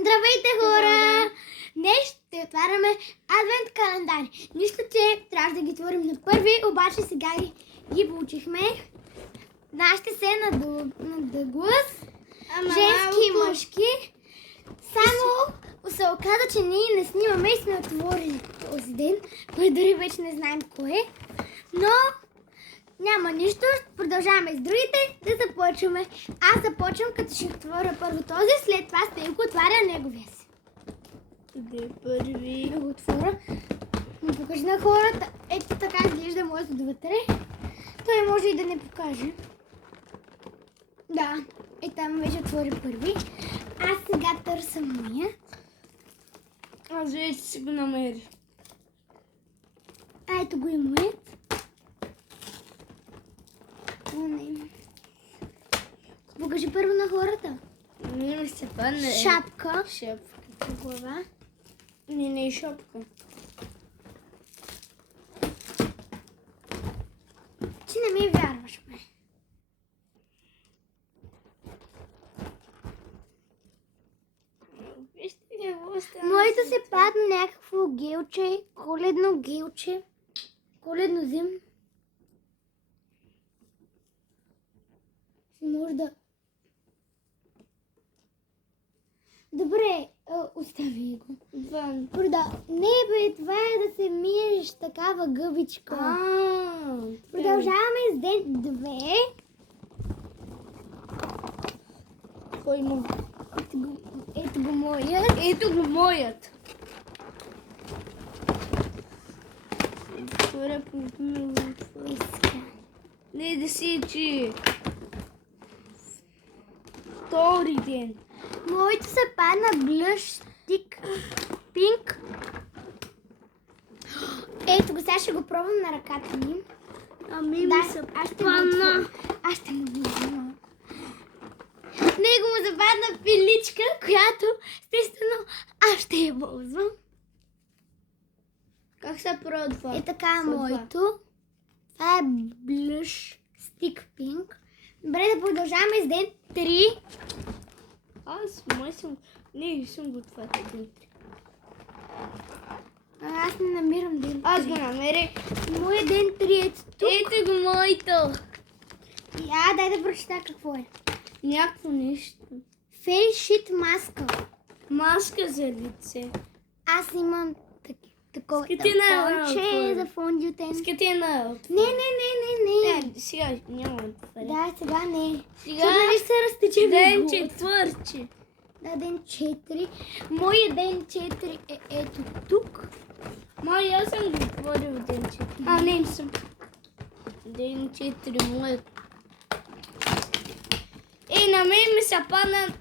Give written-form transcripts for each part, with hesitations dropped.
Здравейте, хора! Днес ще отваряме адвент календари. Нищо, че трябва да ги отворим на първи, обаче сега ги получихме. Нашите се на Дъглас, женски и мъжки. Само се оказа, че ние не снимаме и сме отворили този ден. Кой дори вече не знаем кое е. Но няма нищо, продължаваме с другите да започваме. Аз започвам, като ще отворя първо този, след това Стенко отваря неговия си. Къде е първи? Да го отворя. Но покажи на хората. Ето така изглежда моят отвътре. Той може и да не покаже. Да, там вече отвори първи. Аз сега търся моя. Аз вече си го намерих. Ето го и моят. О, не. Покажи първо на хората. Не ми се падне. Шапка. Шапка. Глава. Не е шапка. Ти не ми вярваш, ме. Вижте какво става. Моето се падна някакво гелче, коледно гелче. Коледно зим. Може да... Добре, остави го. Вън. Не бе, това е да се миеш такава гъбичка. Продължаваме с ден 2. Кой му? Ето го моят. Ето го моят. Отворя по не да си, че втори ден. Моето се падна блъш стик пинк. Ето го, сега ще го пробвам на ръката ми. Ами Да, ми се аз ще падна. Аз ще му взема. Него му западна пиличка, която естествено аз ще я ползвам. Как се продва? Е така моето. Това е блъш стик пинк. Добре, да продължаваме с ден 3. Май съм... Не, съм го това ден 3. Аз не намирам ден 3. Аз го намерих. Моя ден 3 е тук. Ето го моето. Дай да прочита какво е. Някакво нещо. Face sheet маска. Маска за лице. Аз имам такова Искате на тампонче за фондютен. Искате на... Не. Сега няма да отворя. Да, сега не. Сега Нали се разтече ден ми четвърти. Да, ден 4. Моя ден 4 е ето тук. Май, аз съм го отворил ден 4. Не съм. Ден 4 моят. На мен ми се падна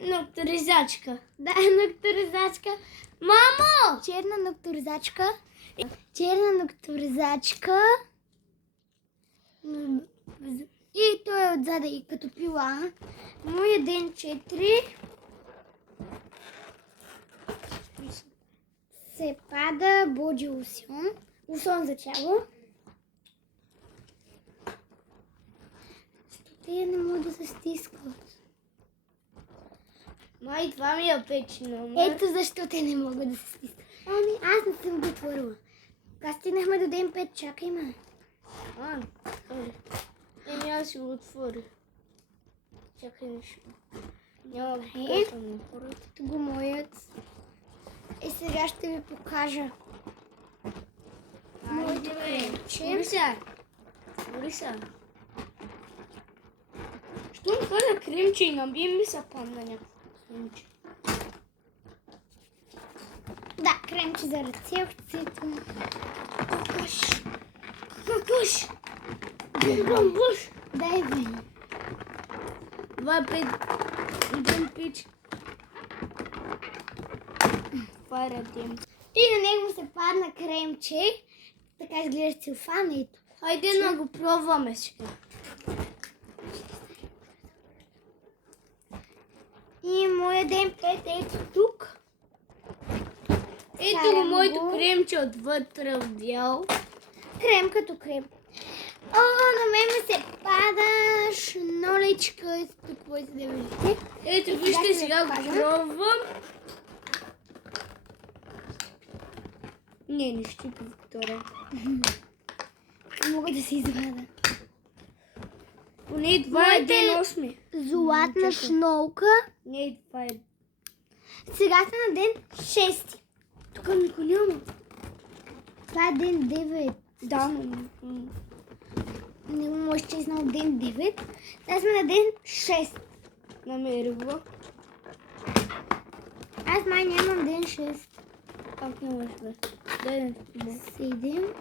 нокторизачка. Да, нокторизачка. Мамо! Черна нокторизачка. Черна нокторизачка. И той е отзаде и като пила. Моя ден 4 се пада боди усон. Усон за тяло. Те не могат да се стискат. Май, това ми е печено. Ето защо те не могат да се стискат. Аз не съм го отворила. Кога стигнахме до ден 5, чакай ме. Аз си го отворя. Чакай нещо. Няма да Ето го моят. И сега ще ви покажа. Моето кремче. Бориса. Що ми хвърля кремче и на ми се падна някакво кремче. Да, кремче за ръцелцето. Какъш? Бомбуш. Дай бе. 2, 5, 1 пич. Това е радим. И на него се падна кремче. Така изглежда целофан, ето. Хайде да го пробваме сега. И моя ден 5 е ето тук. Ето го моето кремче отвътре в бял. Крем като крем. О, на мен ми се пада шнолечка. Тук Бойте да видите. Ето, вижте, сега го пробвам. Не щипи, Виктория. Не мога да се извада. Поне това е ден 8. Златна шнолка. Не, това е... Сега сме на ден 6. Тук никой няма. Това е ден 9. Да, Не го може честно от ден 9. Сега сме на ден 6. намери го. Аз май нямам ден 6. Как нямаш, бе? Дай да 7.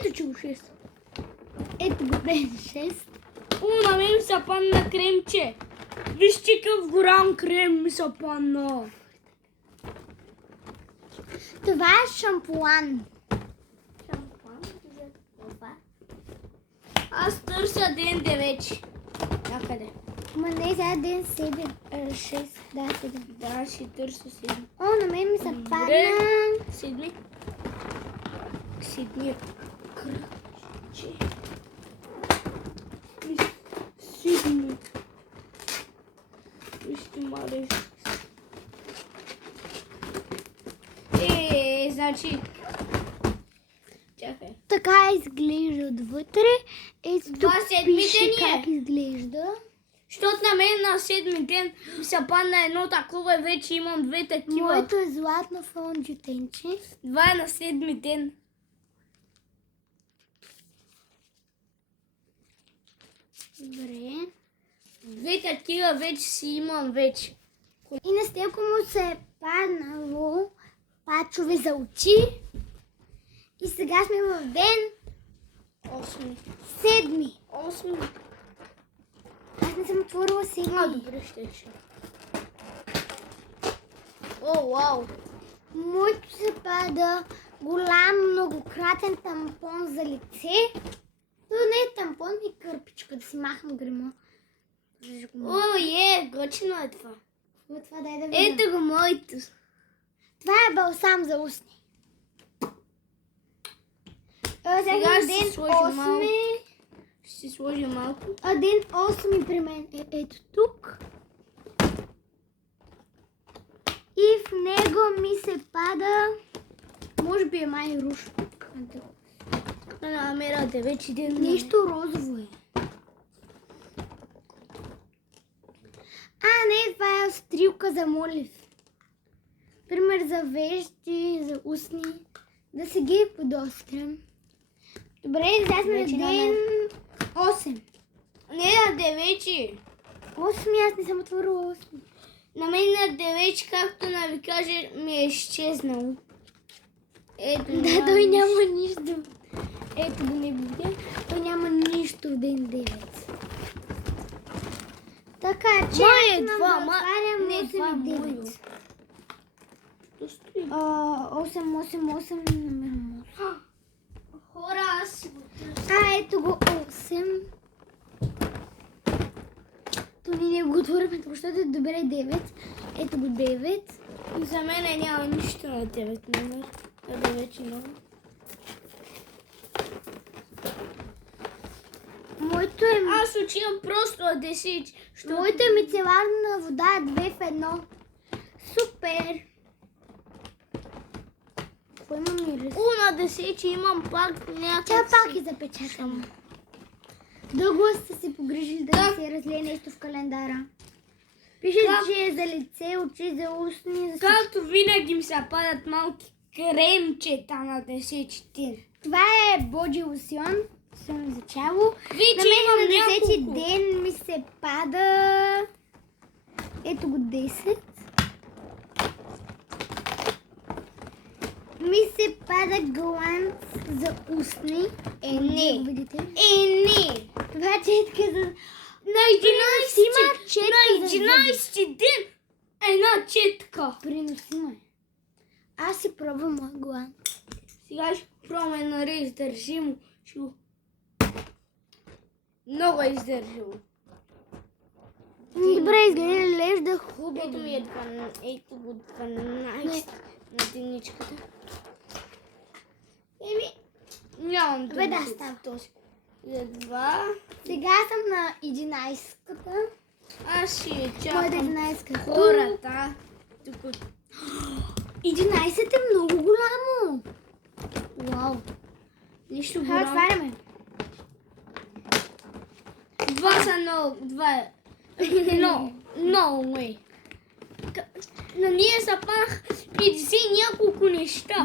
Ето, че го 6. Ето го ден 6. На мен ми се падна кремче. Вижте какъв голям крем ми се падна. Това е шампуан. Аз търся ден 9. Някъде. Ма не, сега е ден 7. 6. Да, 7. Да, ще търся седми. О, на мен ми се Добре. падна. Седми. Седми. Кръче. Седми. Вижте, мале. Значи... Чакай. Така изглежда отвътре. Ето тук Това седмите пише ни е. как изглежда. Защото на мен на 7 ден ми се падна едно такова и вече имам 2 такива. Моето е златно фондютенче. Това е на 7 ден. Добре. 2 такива вече си имам вече. И на Стелко му се е паднало пачове за очи. И сега сме в ден 8. 7. 8. Аз не съм отворила 7. Добре, ще. О, вау. Моето се пада голям многократен тампон за лице. То не е тампон, и кърпичка да си махам грема. О, готино е това. Това дай да видя. Ето го моето. Това е балсам за устни. Сега Сега ще ден си сложим малко. 8. Ще си сложи малко. А ден 8 при мен е ето тук. И в него ми се пада, може би е май руш. Намерате вече ден. Нещо розово е. Не, това е стрелка за молив. Пример за вещи, за устни. Да се ги подострям. Добре, сега сме на Вече ден 8. Не на 9. 8, аз не съм отворила 8. На мен на 9, както на ви каже, ми е изчезнало. Ето, Да, той няма нищо. Ето го не видя. Той няма нищо в ден 9. Така че Май е аз това, да ма... отварям Не, 8 това е и моето. 9. То стои. 8 намирам. Хора, аз си го търся. Ето го 8. То ние го отворихме, защото е добре 9. Ето го 9. За мен няма нищо на 9 номер. На 9 номер. Моето е... Аз отивам просто на 10. Моето е мицеларна вода 2 в 1. Супер! Какво има мирис? На 10 имам пак някакъв... Тя пак е запечатана. Дълго сте се погрижили да не се разлие нещо в календара. Пише, че е за лице, очи, за устни, за всичко. Както винаги ми се падат малки кремчета на 10 ден. Това е боди лосьон. Съм за чало. Вече На мен имам на 10 няколко. ден ми се пада... Ето го 10. Ми се пада гланц за устни. Не. Го видите ли? Не. Това е четка за... На Приносима четка на за 11 ден една четка. Приносима е. Аз си пробвам моя гланц. Сега ще пробваме на издържимо. Много е издържимо. Добре, изглежда хубаво. Ето ми е 12. Ето го 12 на единичката. Нямам Бе, да, да става. този. Едва. Сега съм на 11-ката. Аз ще Моята чакам 11-ка. хората. Тук 11 е много голямо. Вау. нищо Хайде, голямо. отваряме. Два са много. Два е. Много е. На ние са пах 50 и няколко неща.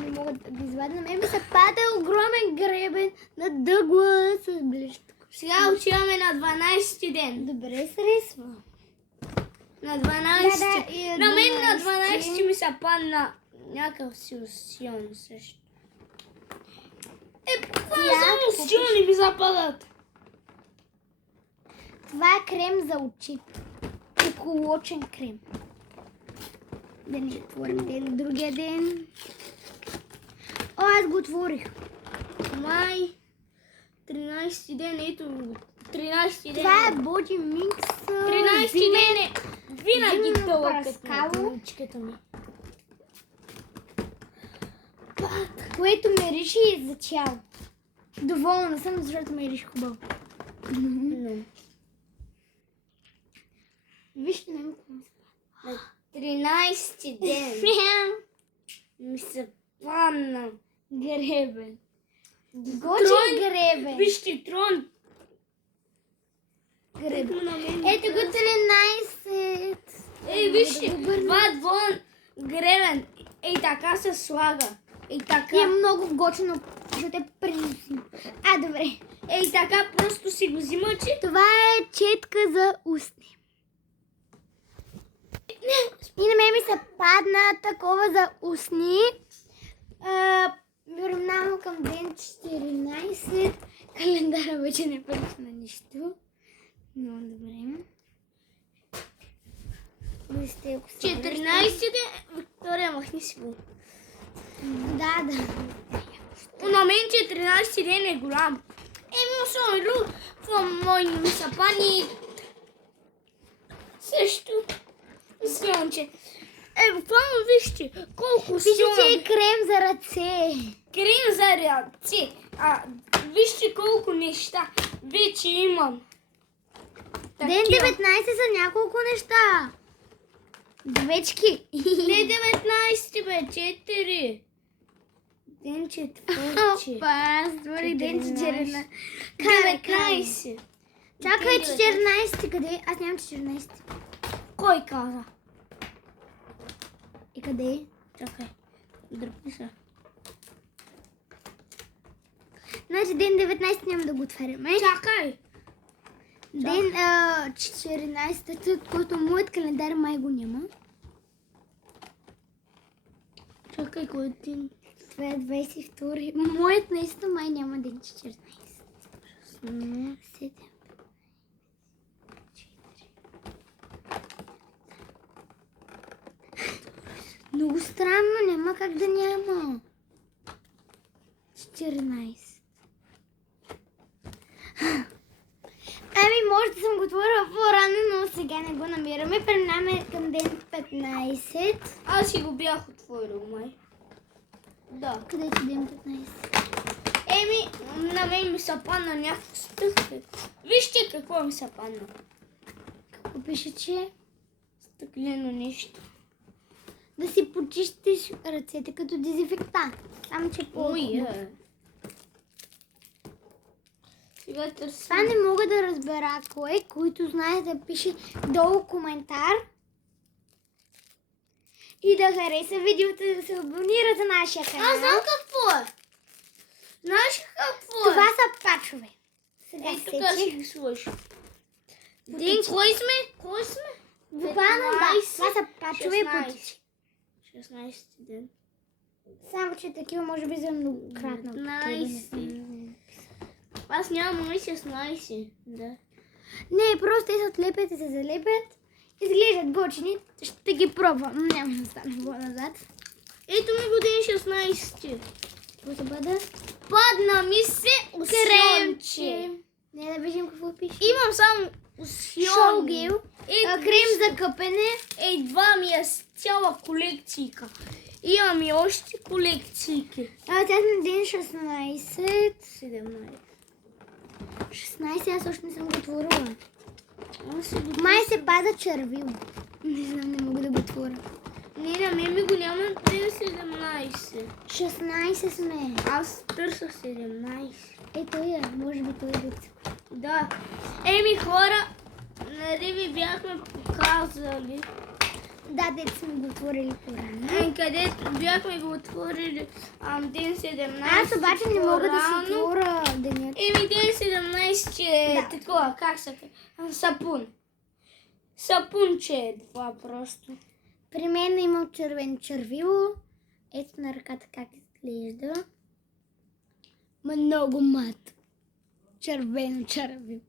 Не мога да ги извадя. На мен ми се пада огромен гребен на дъгла с блещ. Сега отиваме на 12 ден. Добре сресва. На 12. и На мен на 12 12 ми се падна някакъв силсион също. Това Я само силни ми западат. Това е крем за очи. Еколочен крем. Да не отворим ден, другия ден. О, аз го отворих. Май 13 ден, ето 13 ден. Това е Боди Микс. 13 ден е винаги зимно тълъкът на праскало. дъничката ми. Което мирише и за цяло. Доволна съм, защото мирише хубаво. Но. Вижте, не На 13 ден ми се падна. гребен. Трон. Готин гребен. Вижте, трон. Гребен. На мен. Ето го 13. Ей, вижте, това двон гребен. Ей, така се слага. Ей, И така. е много готино, защото е приносимо. Добре. Ей, така просто си го взима, че... Това е четка за устни. И на мен ми се падна такова за устни. Равнално към ден 14. Календара вече не прилича на нищо. Много добре. Вижте, ако се 14 ден. Виктория, махни си го. Да. На мен 14 ден е голям. Еми, особено в мои ми са пани. Също. Силнче. Буквално вижте колко Вижте, че силно. е крем за ръце. Крем за ръце. Вижте колко неща вече имам. Ден Такива. 19 са няколко неща. Двечки. Не 19, бе, 4. Ден 4. Опа, створи ден 14. 19. Чакай, 14 къде? Аз нямам 14. Кой каза? И къде? Чакай. Дръпни се. Значи ден 19 няма да го отваряме. Чакай. Ден 14, който моят календар май го няма. Чакай, кой е ден? Това е 22. Моят наистина май няма ден 14. 7. Много странно, няма как да няма. 14. Може да съм го отворила по-рано, но сега не го намираме. Преминаваме към ден 15. Аз си го бях отворил, май. Да. Къде е ден 15? Еми, на мен ми се падна някакво стъкле. Вижте какво ми се падна. Какво пише, че Стъклено нещо. да си почистиш ръцете като дезинфектант. Само, че Оя. Сега търсим. Това не мога да разбера кой, който знае да пише долу коментар и да хареса видеото и да се абонира за нашия канал. Аз знам какво е. Знаеш какво е? Това са пачове. Сега Ей, тук си сетих. ги сложи. Ден, Кой сме? Кой сме? буквално да. 15, Това са пачове и 16. путички. 16 ден. Само, че такива може би за многократно. 15. Аз нямам май 16. Да. Не, просто те се отлепят и се залепят. Изглеждат готини. Ще ги пробвам. Няма да стане по-назад. Ето ми го ден 16. Какво ще бъде? Падна ми се осионче. Не да видим какво пише. Имам само осион. Шоугил. Ето, Крем за къпене. Ей, два ми е с цяла колекцийка. Имам и още колекцийки. Тя сме ден 16. 17. 16, аз още не съм го отворила. Аз си го... Май се пада червил. Не знам, не мога да го отворя. Не, на мен ми го няма ден 17. 16 сме. Аз търся 17. Ето я, може би той е дет. Да. Еми хора, нали ви бяхме показали. Да, дет сме го отворили по-рано. Където бяхме го отворили ден 17. Аз обаче не мога да по-рано. си отворя денят. Еми ден 17 е Да. такова, как се казва? Сапун. Сапунче е това просто. При мен има червено червило. Ето на ръката как изглежда. Много мат. Червено червило.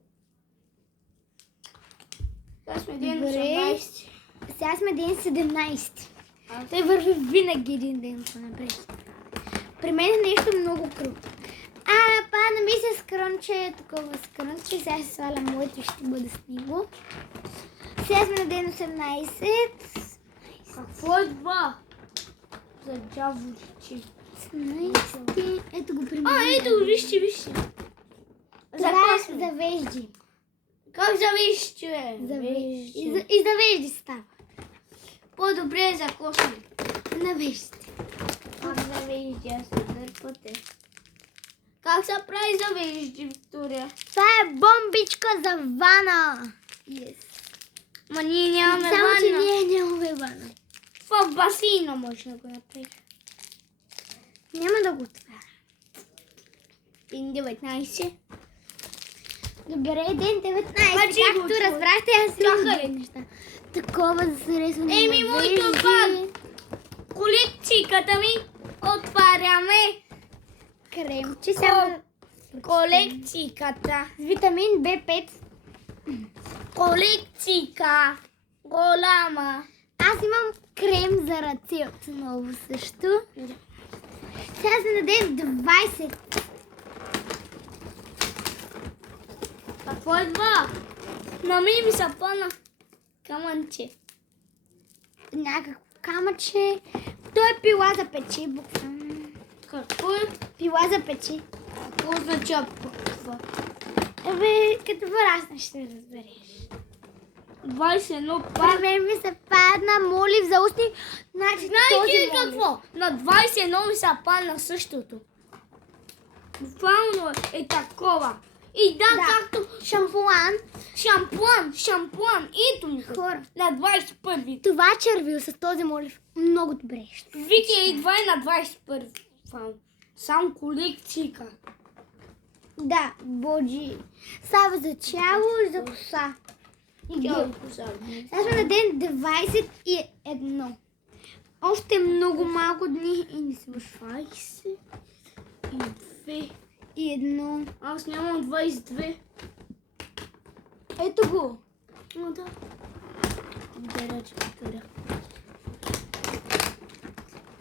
Сега сме ден Добре. 18. Сега сме ден 17. Аз- Той върви винаги един ден по-напред. При мен е нещо много круто. Пада ми се скрънче, такова скрънче. Сега ще сваля моето и ще бъда с него. Сега сме на ден 18. Какво е това? За дяволичи. 18. Ето го при мен. Ето, вижте, вижте. За Това е косми. за вежди. Как завижте, бе? За вежди. Вижте. И за вежди става. По-добре е за косми. На веждите. Как завижди, аз се дърпате. Как се прави завижди, Виктория? Това е бомбичка за вана. Yes. Ма ние нямаме Само, че ванна. ние нямаме вана. В басейна може да го направиш. Няма да го отваря. Ден 19. Добре, ден 19. Значи го Както отвори. разбрахте, аз си Чакай. имам две неща. Такова за срещане. Еми, моето ван. Колекцийката ми отваряме. Кремче само Колекцийката. с витамин B5. Колекцийка. Голяма. Аз имам крем за ръце отново също. Сега се на ден 20. Какво е това? На мен ми се пана камънче. Някакво камъче. То е пила за печи, буквално. Какво е? Пила за печи. Какво означава това? Като враснеш ще разбереш. 21 При пак. мен ми се падна молив за устни. Значи Знаете ли този молив. какво? На 21 ми се падна същото. Буквално е такова. И да, Да. както Шампуан. шампуан. Ето ми. Хора. На 21. Това червил с този молив много добре ще. Вики идва и на 21. Сам колекцийка. Да, боджи. Става за тяло и за коса. И Тя гъл. е позабна. Аз сме на ден 21. Още много малко дни и не се вършва. 22. И едно. Аз нямам 22. Ето го. Но да. Благодаря, че повторя.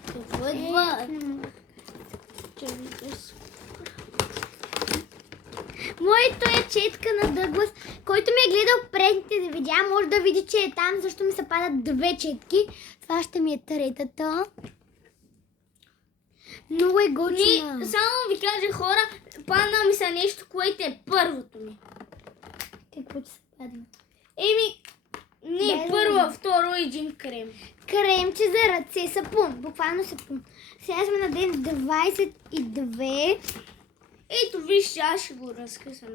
Какво е това? Че викаш? Моето е четка на Дъглас, който ми е гледал предните видеа, може да види, че е там, защото ми се падат две четки. Това ще ми е третата. Много е готина. Само ви кажа, хора, падна ми се нещо, което е първото ми. Какво ти се падна? Еми, не, Дай да първо, видим. второ един крем. Кремче за ръце, сапун, буквално сапун. Сега сме на ден 22. Ето, вижте, аз ще го разкъсам.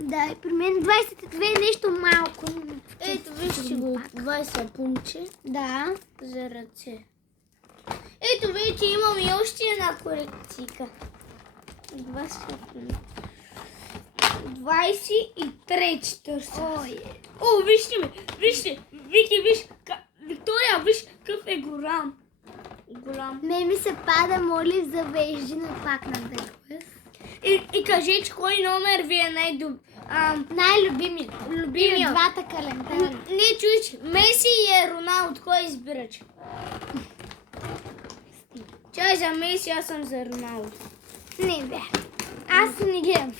Да, и при мен 22 е нещо малко. Ето, вижте го, това е сапунче Да. за ръце. Ето, вече имам и още една корекцийка. 23 търся. Ой. О, вижте ме, вижте, Вики, виж, Виктория, виж какъв е голям. Голям. Ме ми се пада молив за вежди, но пак на Дъглас. И кажете, кой номер ви е най-добър? Най-любими. Любимия. Двата календара. Не чуеш, Меси и Роналдо, кой избираш? Чай за Меси, аз съм за Роналдо. Не бе. Аз не гледам.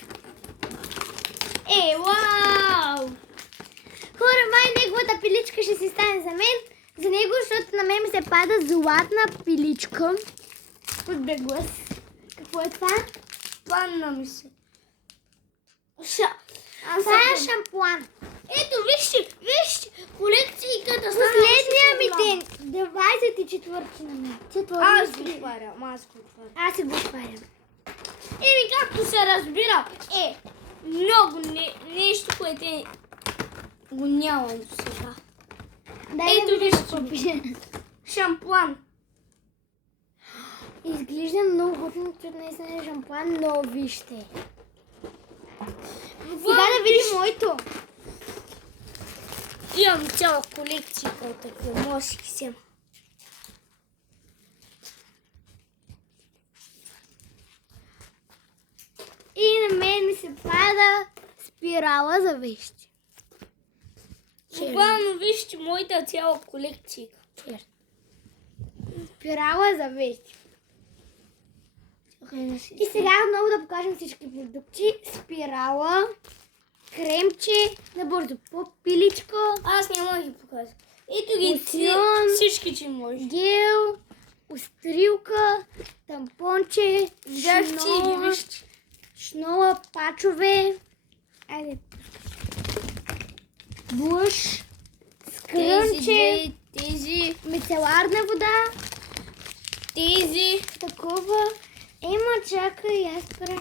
Вау! Хора, май неговата пиличка ще си стане за мен. За него, защото на мен ми се пада златна пиличка. От Беглас. Какво е това? Падна ми се. Това е шампуан. Ето, вижте, колекцията стана. Последния ми ден. 24 на мен. Аз го отварям. Аз си го отварям. Еми, както се разбира, много нещо, което го нямам до сега. Ето, вижте. Шампуан. Изглежда много готино, че днес е шампуан, но вижте. Сега да видим моето. Имам цяла колекция от такива. Може да си ги взема. И на мен ми се пада спирала за вещи. Буквално вижте моята цяла колекция. Спирала за вещи. И сега отново да покажем всички продукти. Спирала, кремче, набързо попиличка, Аз няма да ги покажа. Ето ги Лосьон. всички, че може. гел, острилка, тампонче, шнола, шнола, пачове, айде, блъш, скрънче, Тези, мицеларна вода, тези. такова. Ема, чакай, аз правя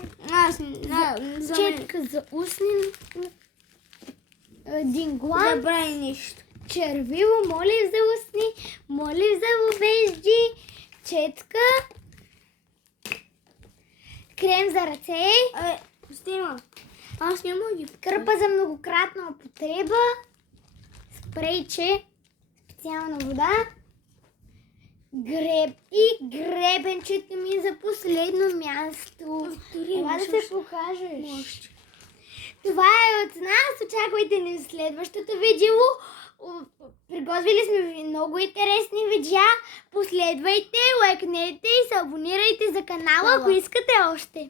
За мен. четка за устни, дингуан, Забрави нещо. червило, молив за устни, молив за лобежди, четка, крем за ръце, Стима. Аз няма да ги кърпа за многократна употреба, спрейче, специална вода, гребенчето ми за последно място. Това да се покажеш. Това е от нас. Очаквайте ни в следващото видео. Приготвили сме ви много интересни видеа. Последвайте, лайкнете и се абонирайте за канала, ако искате още.